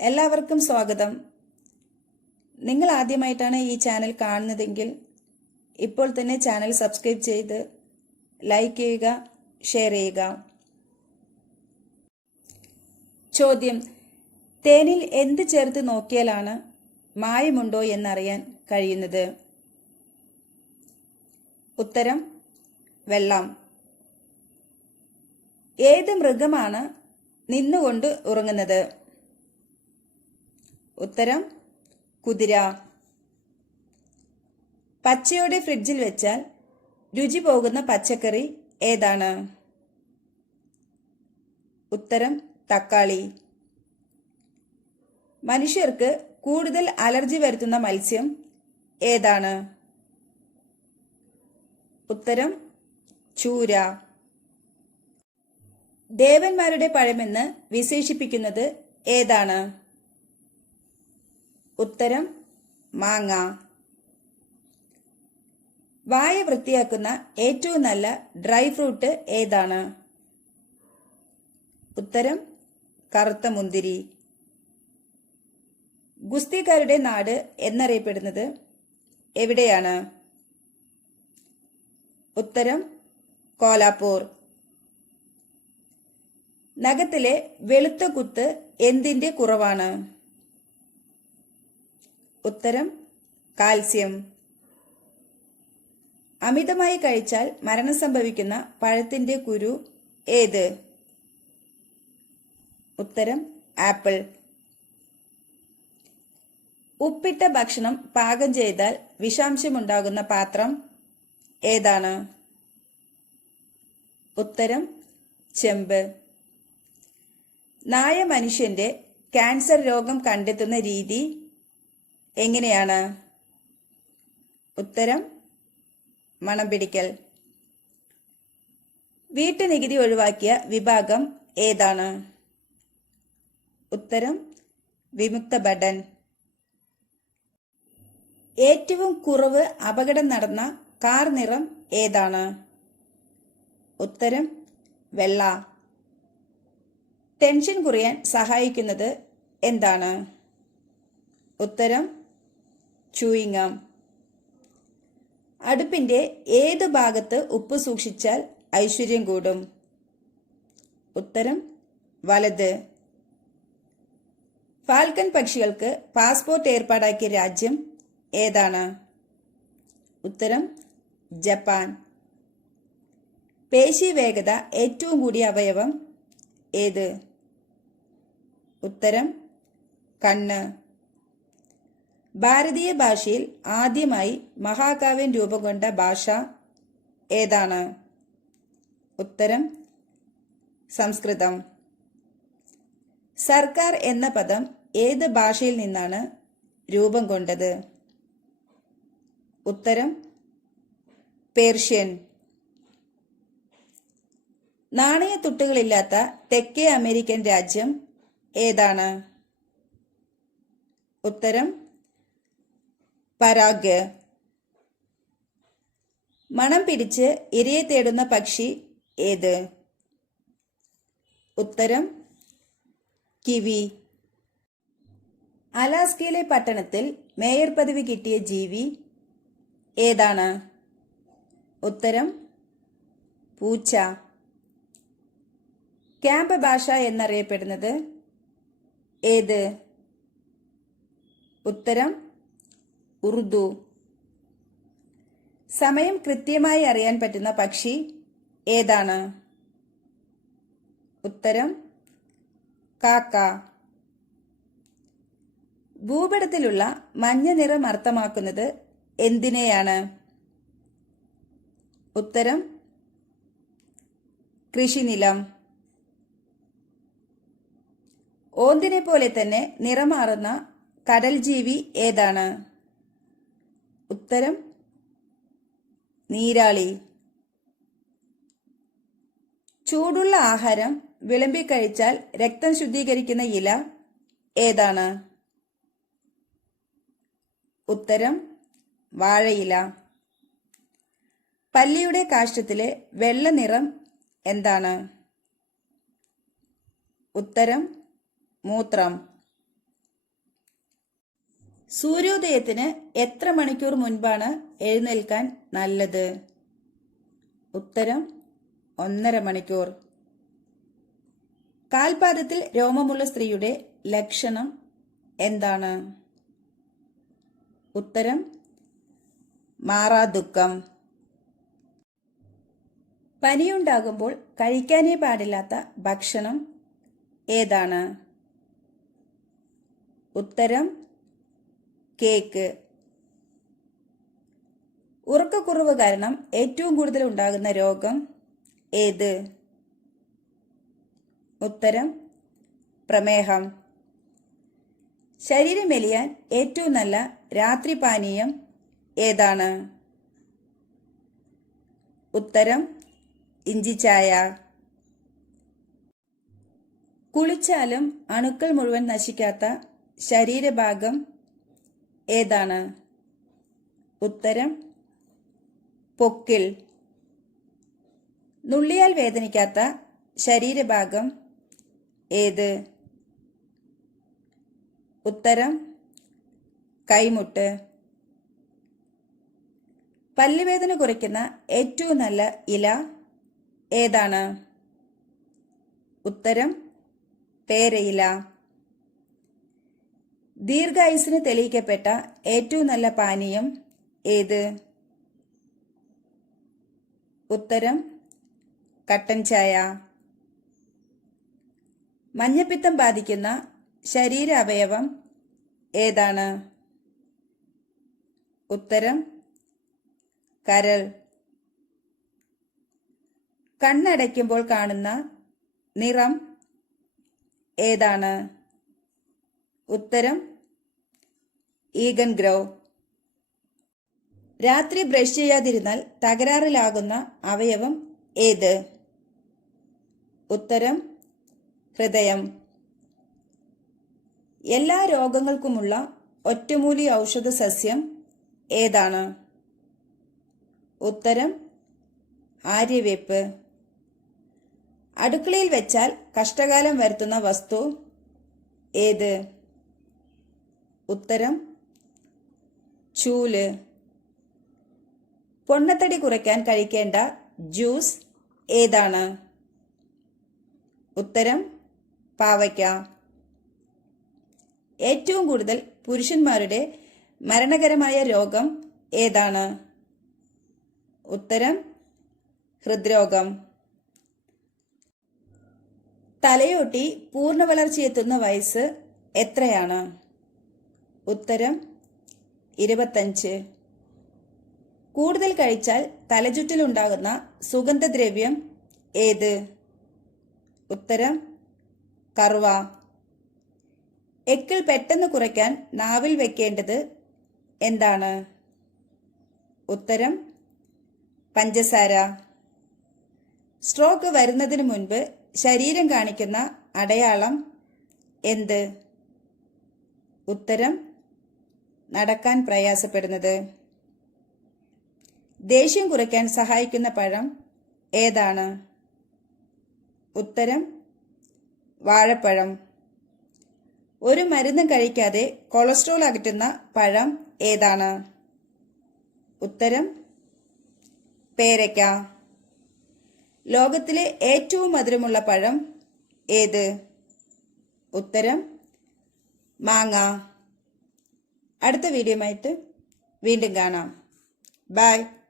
എല്ലാവർക്കും സ്വാഗതം. നിങ്ങൾ ആദ്യമായിട്ടാണ് ഈ ചാനൽ കാണുന്നതെങ്കിൽ ഇപ്പോൾ തന്നെ ചാനൽ സബ്സ്ക്രൈബ് ചെയ്ത് ലൈക്ക് ചെയ്യുക, ഷെയർ ചെയ്യുക. ചോദ്യം: തേനിൽ എന്ത് ചേർത്ത് നോക്കിയാലാണ് മായമുണ്ടോ എന്നറിയാൻ കഴിയുന്നത്? ഉത്തരം: വെള്ളം. ഏത് മൃഗമാണ് നിന്നുകൊണ്ട് ഉറങ്ങുന്നത്? ഉത്തരം: കുതിര. പച്ചയോടെ ഫ്രിഡ്ജിൽ വെച്ചാൽ രുചി പോകുന്ന പച്ചക്കറി ഏതാണ്? ഉത്തരം: തക്കാളി. മനുഷ്യർക്ക് കൂടുതൽ അലർജി വരുത്തുന്ന മത്സ്യം ഏതാണ്? ഉത്തരം: ചൂര. ദേവന്മാരുടെ പഴമെന്ന് വിശേഷിപ്പിക്കുന്നത് ഏതാണ്? ഉത്തരം: മാങ്ങ. വായ വൃത്തിയാക്കുന്ന ഏറ്റവും നല്ല ഡ്രൈ ഫ്രൂട്ട് ഏതാണ്? ഉത്തരം: കറുത്ത മുന്തിരി. ഗുസ്തിക്കാരുടെ നാട് എന്നറിയപ്പെടുന്നത് എവിടെയാണ്? ഉത്തരം: കോലാപ്പൂർ. നഖത്തിലെ വെളുത്ത കുത്ത് എന്തിന്റെ കുറവാണ്? ഉത്തരം: കാൽസ്യം. അമിതമായി കഴിച്ചാൽ മരണം സംഭവിക്കുന്ന പഴത്തിന്റെ കുരു ഏത്? ഉത്തരം: ആപ്പിൾ. ഉപ്പിട്ട ഭക്ഷണം പാകം ചെയ്താൽ വിഷാംശമുണ്ടാകുന്ന പാത്രം ഏതാണ്? ഉത്തരം: ചെമ്പ്. നായ മനുഷ്യന്റെ ക്യാൻസർ രോഗം കണ്ടെത്തുന്ന രീതി എങ്ങനെയാണ്? ഉത്തരം: മണം പിടിക്കൽ. വീട്ടുനികുതി ഒഴിവാക്കിയ വിഭാഗം ഏതാണ്? ഉത്തരം: വിമുക്ത ഭടൻ. ഏറ്റവും കുറവ് അപകടം നടന്ന കാർ നിറം ഏതാണ്? ഉത്തരം: വെള്ള. ടെൻഷൻ കുറയാൻ സഹായിക്കുന്നത് എന്താണ്? ഉത്തരം: ചൂയിങ്ങം. അടുപ്പിന്റെ ഏത് ഭാഗത്ത് ഉപ്പ് സൂക്ഷിച്ചാൽ ഐശ്വര്യം കൂടും? ഉത്തരം: വലത്. ഫാൽക്കൺ പക്ഷികൾക്ക് പാസ്പോർട്ട് ഏർപ്പാടാക്കിയ രാജ്യം ഏതാണ്? ഉത്തരം: ജപ്പാൻ. പേശി വേഗത ഏറ്റവും കൂടിയ അവയവം ഏത്? ഉത്തരം: കണ്ണ്. ഭാരതീയ ഭാഷയിൽ ആദ്യമായി മഹാകാവ്യം രൂപം കൊണ്ട ഭാഷ ഏതാണ്? ഉത്തരം: സംസ്കൃതം. സർക്കാർ എന്ന പദം ഏത് ഭാഷയിൽ നിന്നാണ് രൂപം കൊണ്ടത്? ഉത്തരം: പേർഷ്യൻ. നാണയത്തുട്ടുകളില്ലാത്ത തെക്കേ അമേരിക്കൻ രാജ്യം ഏതാണ്? ഉത്തരം: പരാഗ്വേ. മണം പിടിച്ച് ഇരയെ തേടുന്ന പക്ഷി ഏത്? ഉത്തരം: കിവി. അലാസ്കയിലെ പട്ടണത്തിൽ മേയർ പദവി കിട്ടിയ ജീവി ഏതാണ്? ഉത്തരം: പൂച്ച. ക്യാമ്പ് ഭാഷ എന്നറിയപ്പെടുന്നത് ഏത്? ഉത്തരം: ഉറുദു. സമയം കൃത്യമായി അറിയാൻ പറ്റുന്ന പക്ഷി ഏതാണ്? ഉത്തരം: കാക്ക. ഭൂപടത്തിലുള്ള മഞ്ഞ നിറം അർത്ഥമാക്കുന്നത് എന്തിനെയാണ്? ഉത്തരം: കൃഷിനിലം. ഓന്തിനെ പോലെ തന്നെ നിറമാറുന്ന കടൽ ജീവി ഏതാണ്? ഉത്തരം: നീരാളി. ചൂടുള്ള ആഹാരം വിളമ്പിക്കഴിച്ചാൽ രക്തം ശുദ്ധീകരിക്കുന്ന ഇല ഏതാണ്? ഉത്തരം: വാഴയില. പല്ലിയുടെ കാഷ്ടത്തിലെ വെള്ള നിറം എന്താണ്? ഉത്തരം: മൂത്രം. സൂര്യോദയത്തിന് എത്ര മണിക്കൂർ മുൻപാണ് എഴുന്നേൽക്കാൻ നല്ലത്? ഉത്തരം 1.5 മണിക്കൂർ. കാൽപാദത്തിൽ രോമമുള്ള സ്ത്രീയുടെ ലക്ഷണം എന്താണ്? ഉത്തരം മാറാദുഃഖം. പനിയുണ്ടാകുമ്പോൾ കഴിക്കാനേ പാടില്ലാത്ത ഭക്ഷണം ഏതാണ്? ഉത്തരം കേക്ക്. ഉറക്കക്കുറവ് കാരണം ഏറ്റവും കൂടുതൽ ഉണ്ടാകുന്ന രോഗം ഏത്? ഉത്തരം പ്രമേഹം. ശരീരം മെലിയാൻ ഏറ്റവും നല്ല രാത്രി പാനീയം ഏതാണ്? ഉത്തരം ഇഞ്ചിച്ചായ. കുളിച്ചാലും അണുക്കൾ മുഴുവൻ നശിക്കാത്ത ശരീരഭാഗം ഏതാണ്? ഉത്തരം പൊക്കിൾ. നുള്ളിയാൽ വേദനിക്കാത്ത ശരീരഭാഗം ഏത്? ഉത്തരം കൈമുട്ട്. പല്ലുവേദന കുറയ്ക്കുന്ന ഏറ്റവും നല്ല ഇല ഏതാണ്? ഉത്തരം പേരയില. ദീർഘായുസ്സിന് തെളിയിക്കപ്പെട്ട ഏറ്റവും നല്ല പാനീയം ഏത്? ഉത്തരം കട്ടൻ ചായ. മഞ്ഞപ്പിത്തം ബാധിക്കുന്ന ശരീര അവയവം ഏതാണ്? ഉത്തരം കരൾ. കണ്ണടയ്ക്കുമ്പോൾ കാണുന്ന നിറം ഏതാണ്? ഉത്തരം ഈഗൻ ഗ്രോ. രാത്രി ബ്രഷ് ചെയ്യാതിരുന്നാൽ തകരാറിലാകുന്ന അവയവം ഏത്? ഉത്തരം ഹൃദയം. എല്ലാ രോഗങ്ങൾക്കുമുള്ള ഒറ്റമൂലി ഔഷധ സസ്യം ഏതാണ്? ഉത്തരം ആര്യവേപ്പ്. അടുക്കളയിൽ വെച്ചാൽ കഷ്ടകാലം വരുത്തുന്ന വസ്തു ഏത്? ഉത്തരം ചൂല്. പൊണ്ണത്തടി കുറയ്ക്കാൻ കഴിക്കേണ്ട ജ്യൂസ് ഏതാണ്? ഉത്തരം പാവയ്ക്ക. ഏറ്റവും കൂടുതൽ പുരുഷന്മാരുടെ മരണകരമായ രോഗം ഏതാണ്? ഉത്തരം ഹൃദ്രോഗം. തലയോട്ടി പൂർണ്ണ വളർച്ചയെത്തുന്ന വയസ്സ് എത്രയാണ്? ഉത്തരം 25. കൂടുതൽ കഴിച്ചാൽ തലചുറ്റലുണ്ടാകുന്ന സുഗന്ധദ്രവ്യം ഏത്? ഉത്തരം കറുവ. എക്കിൾ പെട്ടെന്ന് കുറയ്ക്കാൻ നാവിൽ വെക്കേണ്ടത് എന്താണ്? ഉത്തരം പഞ്ചസാര. സ്ട്രോക്ക് വരുന്നതിന് മുൻപ് ശരീരം കാണിക്കുന്ന അടയാളം എന്ത്? ഉത്തരം നടക്കാൻ പ്രയാസപ്പെടുന്നത്. ദേഷ്യം കുറയ്ക്കാൻ സഹായിക്കുന്ന പഴം ഏതാണ്? ഉത്തരം വാഴപ്പഴം. ഒരു മരുന്നും കഴിക്കാതെ കൊളസ്ട്രോൾ അകറ്റുന്ന പഴം ഏതാണ്? ഉത്തരം പേരയ്ക്ക. ലോകത്തിലെ ഏറ്റവും മധുരമുള്ള പഴം ഏത്? ഉത്തരം മാങ്ങ. അടുത്ത വീഡിയോയുമായിട്ട് വീണ്ടും കാണാം. ബൈ.